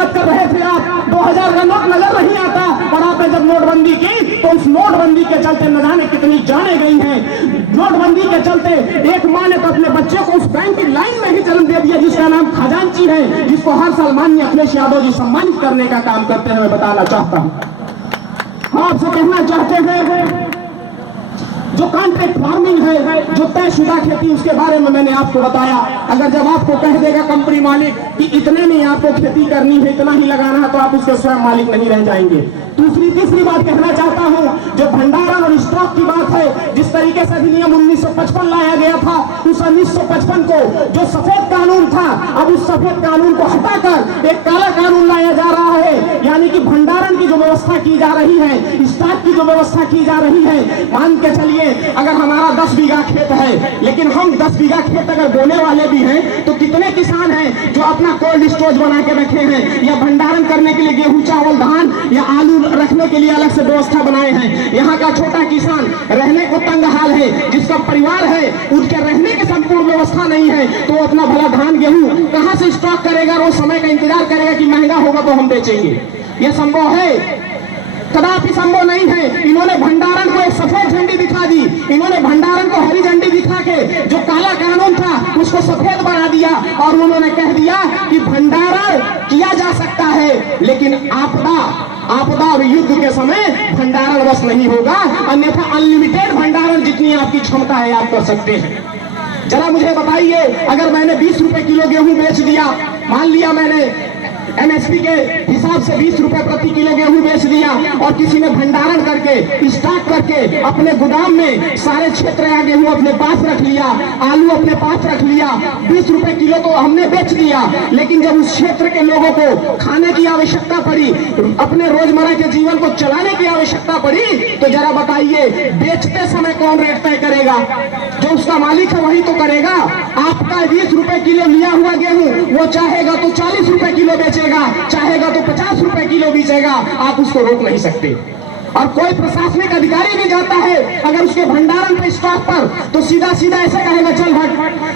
बात कर रहे थे आप, 2000 का नोट नजर नहीं आता, और आपने जब नोटबंदी की तो उस नोटबंदी के चलते न जाने कितनी जाने गई हैं। नोटबंदी के चलते एक माँ ने तो अपने बच्चे को उस बैंक की लाइन में ही जन्म दे दिया जिसका नाम खजांची है, जिसको हर साल माननीय अखिलेश यादव जी सम्मानित करने का काम करते हैं। मैं बताना चाहता हूं, हम आपसे कहना चाहते हैं, जो कॉन्ट्रैक्ट फार्मिंग है, जो तयशुदा खेती, उसके बारे में मैंने आपको बताया। अगर जब आपको कह देगा कंपनी मालिक कि इतने में आपको खेती करनी है, इतना ही लगाना है, तो आप उसके स्वयं मालिक नहीं रह जाएंगे। तीसरी बात कहना चाहता हूं, जो भंडारण और स्टॉक की बात है, जिस तरीके से अधिनियम 1955 लाया गया था, उस 1955 को जो सफेद कानून था, अब उस सफेद कानून को हटाकर एक काला कानून लाया जा रहा है। यानी कि भंडारण की जो व्यवस्था की जा रही है, स्टॉक की जो व्यवस्था की जा रही है, मान के चलिए अगर हमारा 10 बीघा खेत है, लेकिन हम 10 बीघा खेत अगर बोने वाले भी हैं, तो कितने किसान हैं जो अपना कोल्ड स्टोरेज बना के रखे हैं, या भंडारण करने के लिए गेहूं, चावल, धान या आलू रखने के लिए अलग से व्यवस्था बनाए हैं। यहाँ का छोटा किसान रहने को तंग हाल है, जिसका परिवार है उसके रहने की संपूर्ण व्यवस्था नहीं है, तो अपना भला धान गेहूं कहां से स्टॉक करेगा? वो समय का इंतजार करेगा कि महंगा होगा तो हम बेचेंगे। यह संभव है? कदापि संभव नहीं है। इन्होंने भंडारण को एक सफेद झंडी दिखा दी, इन्होंने भंडारण को हरी झंडी दिखा के जो काला कानून था उसको सफेद बना दिया, और उन्होंने कह दिया कि भंडारण किया जा सकता है, लेकिन आपदा और युद्ध के समय भंडारण बस नहीं होगा, अन्यथा अनलिमिटेड भंडारण जितनी आपकी क्षमता है आप कर सकते हैं। जरा मुझे बताइए, अगर मैंने 20 रुपए किलो गेहूं बेच दिया, मान लिया मैंने एमएसपी के हिसाब से 20 रुपए प्रति किलो गेहूं बेच दिया, और किसी ने भंडारण करके स्टॉक करके अपने गोदाम में सारे क्षेत्र या गेहूं अपने पास रख लिया, आलू अपने पास रख लिया, 20 रुपए किलो तो हमने बेच दिया, लेकिन जब उस क्षेत्र के लोगों को खाने की आवश्यकता पड़ी, अपने रोजमर्रा के जीवन को चलाने की आवश्यकता पड़ी, तो जरा बताइए बेचते समय कौन रेट तय करेगा? जो उसका मालिक है वही तो करेगा। आपका 20 रुपए किलो लिया हुआ गेहूं वो चाहेगा तो 40 रुपए किलो बेचेगा, चाहेगा तो 50 रुपए किलो बेचेगा, आप उसको रोक नहीं सकते। और कोई प्रशासनिक अधिकारी भी जाता है अगर उसके भंडारण पे स्टॉक पर, तो सीधा ऐसे कहेगा चल हट।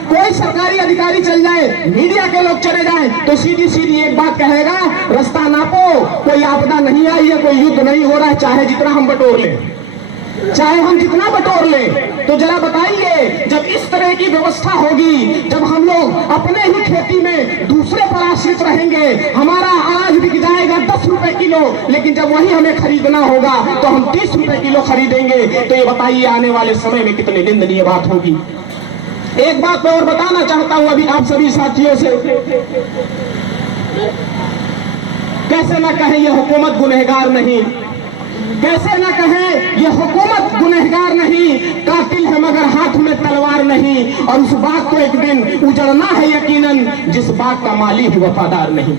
कोई सरकारी अधिकारी चल जाए, मीडिया के लोग चले जाए, तो सीधी एक बात कहेगा, रास्ता नापो, कोई आपदा नहीं आई है, कोई युद्ध नहीं हो रहा है, चाहे जितना हम बटोर ले, चाहे हम जितना बटोर ले। तो जरा बताइए, जब इस तरह की व्यवस्था होगी, जब हम लोग अपने ही खेती में दूसरे पर आश्रित रहेंगे, हमारा अनाज बिक जाएगा 10 रुपए किलो, लेकिन जब वही हमें खरीदना होगा तो हम 30 रुपए किलो खरीदेंगे, तो ये बताइए आने वाले समय में कितनी निंदनीय बात होगी। एक बात मैं और बताना चाहता हूं अभी आप सभी साथियों से, कैसे ना कहें ये हुकूमत गुनहगार नहीं, कैसे ना कहें ये हुकूमत गुनहगार नहीं, कातिल है मगर हाथ में तलवार नहीं, और उस बात को एक दिन उजड़ना है यकीनन जिस बात का माली ही वफादार नहीं।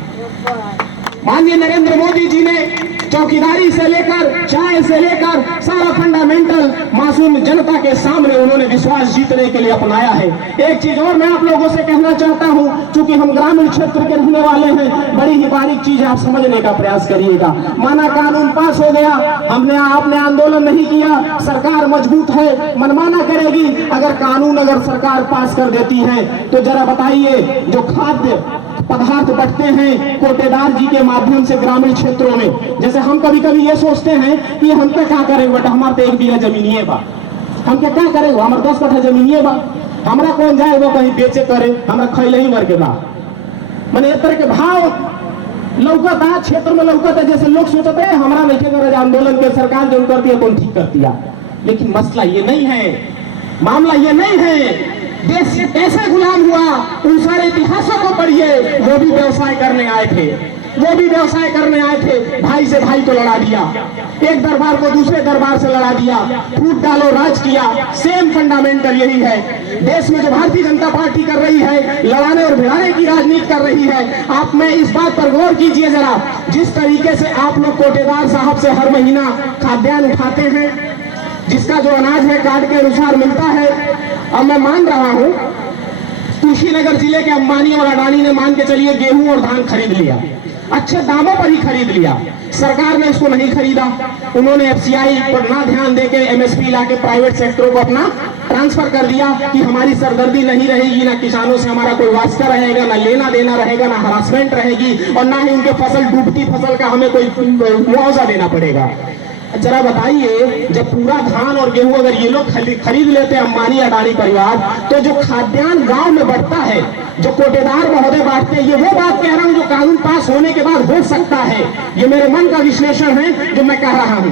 माननीय नरेंद्र मोदी जी ने चौकीदारी से लेकर चाय से लेकर सारा फंडामेंटल मासूम जनता के सामने उन्होंने विश्वास जीतने के लिए अपनाया है। एक चीज और मैं आप लोगों से कहना चाहता हूं, चूंकि हम ग्रामीण क्षेत्र के रहने वाले हैं, बड़ी ही बारीक चीज आप समझने का प्रयास करिएगा। माना कानून पास हो गया, आपने आंदोलन नहीं किया, सरकार मजबूत है, मनमाना करेगी। अगर सरकार पास कर देती है, तो जरा बताइए जो खाद्य पदार्थ बटते हैं कोटेदार जी के माध्यम से ग्रामीण क्षेत्रों में, जैसे हम कभी कभी ये सोचते हैं कि हम क्या करेंगे, बेटा हमारे तो 1 बीघा जमीनिए बा, हम क्या करेंगे, हमारे 10 कट्ठा जमीनिए बा, हमारा कौन जाए वो कहीं बेचे करे, हमारा खैले ही मर के बा। मैंने एक तरह के भाव लौकता क्षेत्र में लौकता, जैसे लोग सोचते हैं हमारा नहीं करे आंदोलन के सरकार जो कर दिया कौन ठीक कर दिया, लेकिन मसला ये नहीं है, मामला ये नहीं है। देश से कैसे गुलाम हुआ उन सारे इतिहासों को पढ़िए, वो भी व्यवसाय करने आए थे, भाई से भाई को लड़ा दिया, एक दरबार को दूसरे दरबार से लड़ा दिया, फूट डालो राज किया। सेम फंडामेंटल यही है देश में जो भारतीय जनता पार्टी कर रही है, लड़ाने और भिड़ाने की राजनीति कर रही है। आप में इस बात पर गौर कीजिए जरा, जिस तरीके से आप लोग कोटेदार साहब से हर महीना खाद्यान्न उठाते हैं, जिसका जो अनाज है कार्ड के अनुसार मिलता है, अब मैं मान रहा हूं कुशीनगर जिले के अंबानी और अडानी ने मान के चलिए गेहूं और धान खरीद लिया, अच्छे दामों पर ही खरीद लिया, सरकार ने इसको नहीं खरीदा, उन्होंने एफसीआई पर ना ध्यान देके एमएसपी लाके प्राइवेट सेक्टर को अपना ट्रांसफर कर दिया कि हमारी सरदर्दी नहीं रहेगी, ना किसानों से हमारा कोई वास्ता रहेगा, ना लेना देना रहेगा, ना हरासमेंट रहेगी, और ना ही उनके फसल डूबती फसल का हमें कोई मुआवजा देना पड़ेगा। जरा बताइए, जब पूरा धान और गेहूं अगर ये लोग खरीद लेते हैं अंबानी अडानी परिवार, तो जो खाद्यान्न गांव में बढ़ता है, जो कोटेदार महोदय बांटते हैं, ये वो बात कह रहा हूं जो कानून पास होने के बाद हो सकता है। ये मेरे मन का विश्लेषण है जो मैं कह रहा हूं।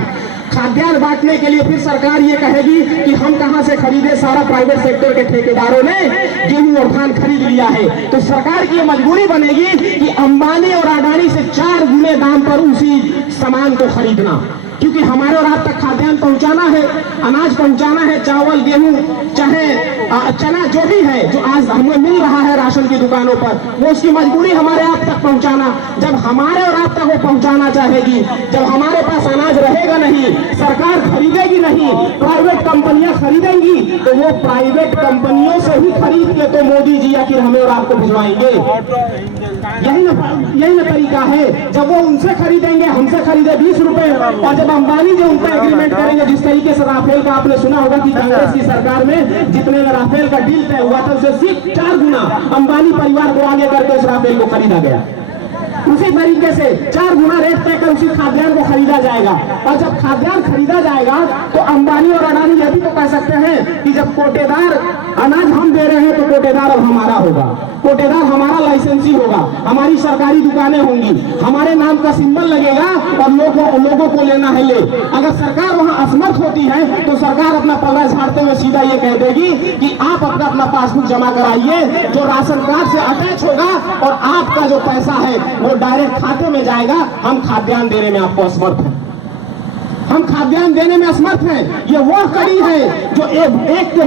खाद्यान्न बांटने के लिए फिर सरकार ये कहेगी कि हम कहां से खरीदे, सारा प्राइवेट सेक्टर के ठेकेदारों ने गेहूं और धान खरीद लिया है। तो सरकार की मजबूरी बनेगी कि अंबानी और अडानी से 4 गुने दाम पर उसी सामान को खरीदना, क्योंकि हमारे और आप तक खाद्यान्न पहुंचाना है, अनाज पहुंचाना है, चावल गेहूं चाहे चना जो भी है, जो आज हमें मिल रहा है राशन की दुकानों पर, वो उसकी मजबूरी हमारे आप तक पहुंचाना। जब हमारे और आप तक वो पहुंचाना चाहेगी, जब हमारे पास अनाज रहेगा नहीं, सरकार खरीदेगी नहीं, प्राइवेट कंपनियां खरीदेंगी, तो वो प्राइवेट कंपनियों से ही खरीद के तो मोदी जी आखिर हमें और आपको भिजवाएंगे। यही ना तरीका है। जब वो उनसे खरीदेंगे, हमसे खरीदे 20 रुपए, और जब अंबानी जो उनका एग्रीमेंट करेंगे, जिस तरीके से राफेल का आपने सुना होगा कि कांग्रेस की सरकार में जितने में राफेल का डील तय हुआ था, उससे सिर्फ 4 गुना अंबानी परिवार को आगे करके उस राफेल को खरीदा गया। उसी तरीके से 4 गुना रेट तय कर उसी खाद्यान्न को खरीदा जाएगा। और जब खाद्यान्न खरीदा जाएगा तो अंबानी और अडानी यह भी तो कह सकते हैं कि जब कोटेदार अनाज हम दे रहे हैं तो कोटेदार अब हमारा होगा, कोटेदार हमारा लाइसेंसी होगा, हमारी सरकारी दुकानें होंगी, हमारे नाम का सिंबल लगेगा और लोगों को लेना है ले। अगर सरकार वहां असमर्थ होती है तो सरकार अपना पल्ला झाड़ते हुए सीधा ये कह देगी कि आप अपना पासबुक जमा कराइए, जो राशन कार्ड से अटैच होगा, और आपका जो पैसा है वो डायरेक्ट खाते में जाएगा। हम खाद्यान्न देने में आपको असमर्थ हैं, हम खाद्यान्न देने में असमर्थ हैं। ये वो कड़ी है जो एक के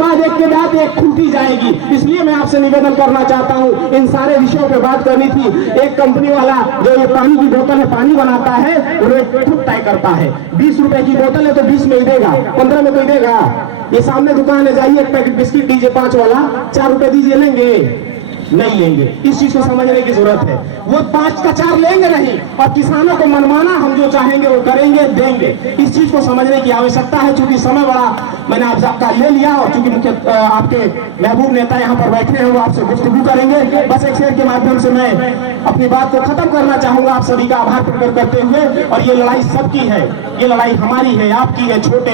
बाद एक खुलती जाएगी। इसलिए मैं आपसे निवेदन करना चाहता हूं, इन सारे विषयों पे बात करनी थी। एक कंपनी वाला जो ये पानी की बोतल है, पानी बनाता है, रेट खुद तय करता है। 20 रुपए की बोतल है तो 20 में ही देगा, 15 में कोई देगा? ये सामने दुकान है, जाइए एक पैकेट बिस्किट दीजिए 5 वाला, 4 रुपए दीजिए, लेंगे? नहीं लेंगे। इस चीज को समझने की जरूरत है। वो 5 का 4 लेंगे नहीं, और किसानों को मनमाना हम जो चाहेंगे वो करेंगे, देंगे। इस चीज को समझने की आवश्यकता है। चूंकि समय बड़ा मैंने आपका ले लिया, और चूंकि मुख्य आपके महबूब नेता यहाँ पर बैठे हैं, वो आपसे गुफ्तगू करेंगे। बस एक शेर के माध्यम से मैं अपनी बात को खत्म करना चाहूंगा, आप सभी का आभार प्रकट करते हुए। और ये लड़ाई सबकी है, ये लड़ाई हमारी है, आपकी है। छोटे